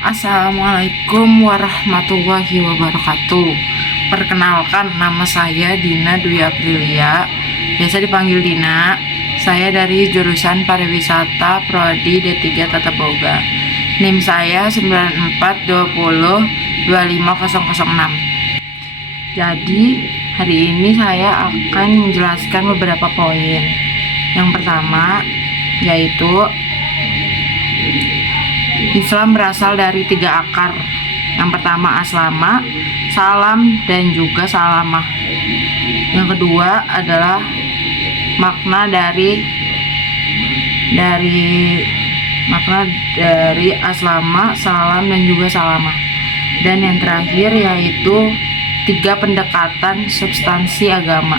Assalamualaikum warahmatullahi wabarakatuh. Perkenalkan, nama saya Dina Dwi Aprilia, biasa dipanggil Dina. Saya dari jurusan pariwisata prodi D3 Tata Boga. NIM saya 9420250006. Jadi hari ini saya akan menjelaskan beberapa poin. Yang pertama yaitu Islam berasal dari 3 akar. Yang pertama aslama, salam, dan juga salamah. Yang kedua adalah makna dari aslama, salam, dan juga salamah. Dan yang terakhir yaitu 3 pendekatan substansi agama.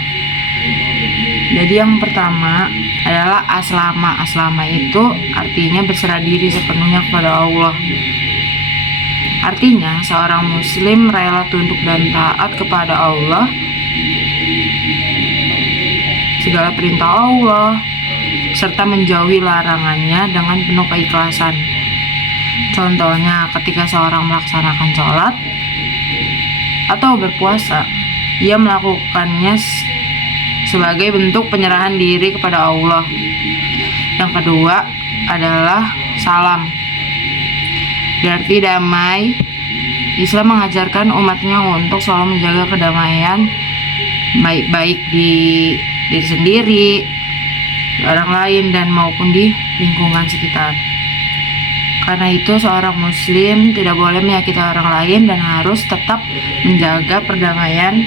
Jadi yang pertama adalah aslama. Aslama itu artinya berserah diri sepenuhnya kepada Allah. Artinya seorang muslim rela tunduk dan taat kepada Allah, segala perintah Allah, serta menjauhi larangannya dengan penuh keikhlasan. Contohnya ketika seorang melaksanakan sholat atau berpuasa, ia melakukannya sebagai bentuk penyerahan diri kepada Allah. Yang kedua adalah salam, berarti damai. Islam mengajarkan umatnya untuk selalu menjaga kedamaian, baik di diri sendiri, orang lain, dan maupun di lingkungan sekitar. Karena itu seorang muslim tidak boleh menyakiti orang lain dan harus tetap menjaga perdamaian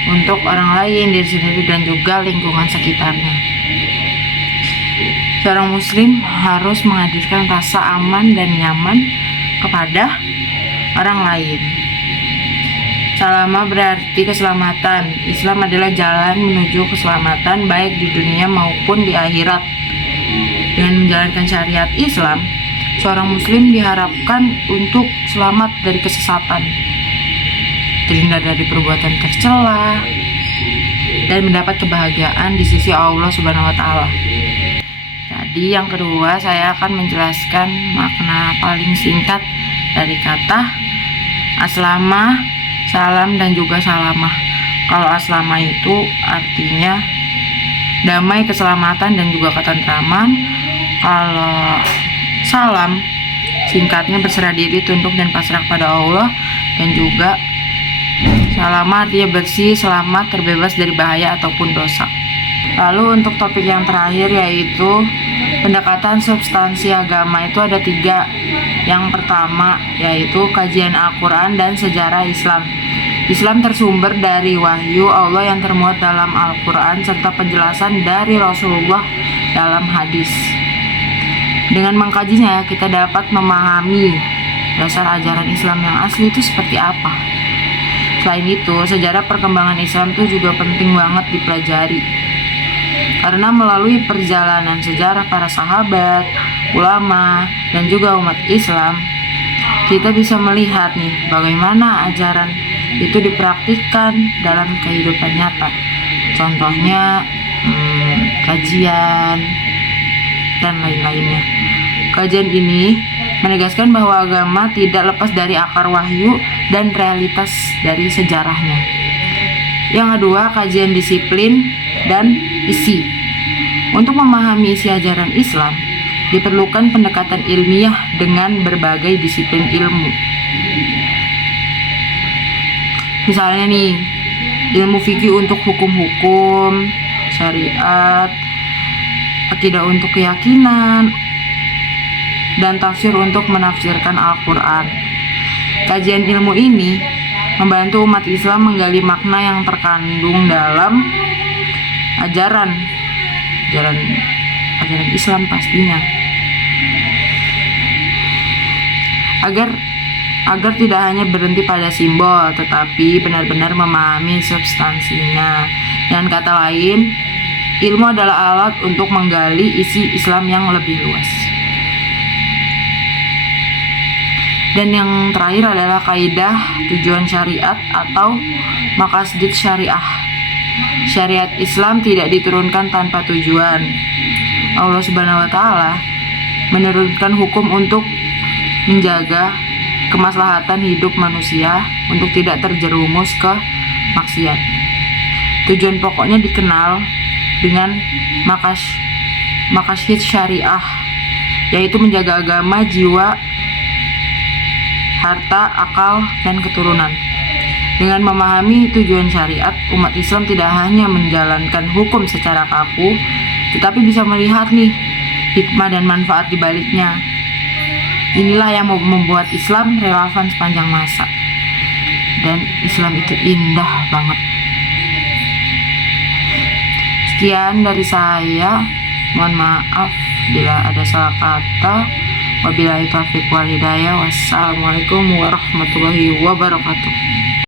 untuk orang lain, diri sendiri, dan juga lingkungan sekitarnya. Seorang muslim harus menghadirkan rasa aman dan nyaman kepada orang lain. Salama berarti keselamatan. Islam adalah jalan menuju keselamatan baik di dunia maupun di akhirat. Dengan menjalankan syariat Islam, seorang muslim diharapkan untuk selamat dari kesesatan, terhindar dari perbuatan tercela, dan mendapat kebahagiaan di sisi Allah Subhanahu wa Ta'ala. Jadi yang kedua, saya akan menjelaskan makna paling singkat dari kata aslama, salam, dan juga salamah. Kalau aslama itu artinya damai, keselamatan, dan juga ketentraman. Kalau salam singkatnya berserah diri, tunduk, dan pasrah pada Allah. Dan juga salamah artinya bersih, selamat, terbebas dari bahaya ataupun dosa. Lalu untuk topik yang terakhir yaitu pendekatan substansi agama, itu ada 3. Yang pertama yaitu kajian Al-Quran dan sejarah Islam. Islam tersumber dari wahyu Allah yang termuat dalam Al-Quran serta penjelasan dari Rasulullah dalam hadis. Dengan mengkajinya kita dapat memahami dasar ajaran Islam yang asli itu seperti apa. Selain itu, sejarah perkembangan Islam itu juga penting banget dipelajari. Karena melalui perjalanan sejarah para sahabat, ulama, dan juga umat Islam, kita bisa melihat nih bagaimana ajaran itu dipraktikkan dalam kehidupan nyata. Contohnya kajian dan lain-lainnya. Kajian ini menegaskan bahwa agama tidak lepas dari akar wahyu dan realitas dari sejarahnya. Yang kedua, kajian disiplin dan isi. Untuk memahami isi ajaran Islam, diperlukan pendekatan ilmiah dengan berbagai disiplin ilmu. Misalnya nih, ilmu fikih untuk hukum-hukum, syariat, akidah untuk keyakinan, dan tafsir untuk menafsirkan Al-Quran. Kajian ilmu ini membantu umat Islam menggali makna yang terkandung dalam ajaran Islam pastinya, agar tidak hanya berhenti pada simbol tetapi benar-benar memahami substansinya. Dengan kata lain, ilmu adalah alat untuk menggali isi Islam yang lebih luas. Dan yang terakhir adalah kaidah tujuan syariat atau maqasid syariah. Syariat Islam tidak diturunkan tanpa tujuan. Allah Subhanahu wa Ta'ala menurunkan hukum untuk menjaga kemaslahatan hidup manusia untuk tidak terjerumus ke maksiat. Tujuan pokoknya dikenal dengan maqasid syariah, yaitu menjaga agama, jiwa, harta, akal, dan keturunan. Dengan memahami tujuan syariat, umat Islam tidak hanya menjalankan hukum secara kaku, tetapi bisa melihat nih hikmah dan manfaat di baliknya. Inilah yang membuat Islam relevan sepanjang masa. Dan Islam itu indah banget. Sekian dari saya. Mohon maaf bila ada salah kata. Wabillahi taufiq wal hidayah. Wassalamualaikum warahmatullahi wabarakatuh.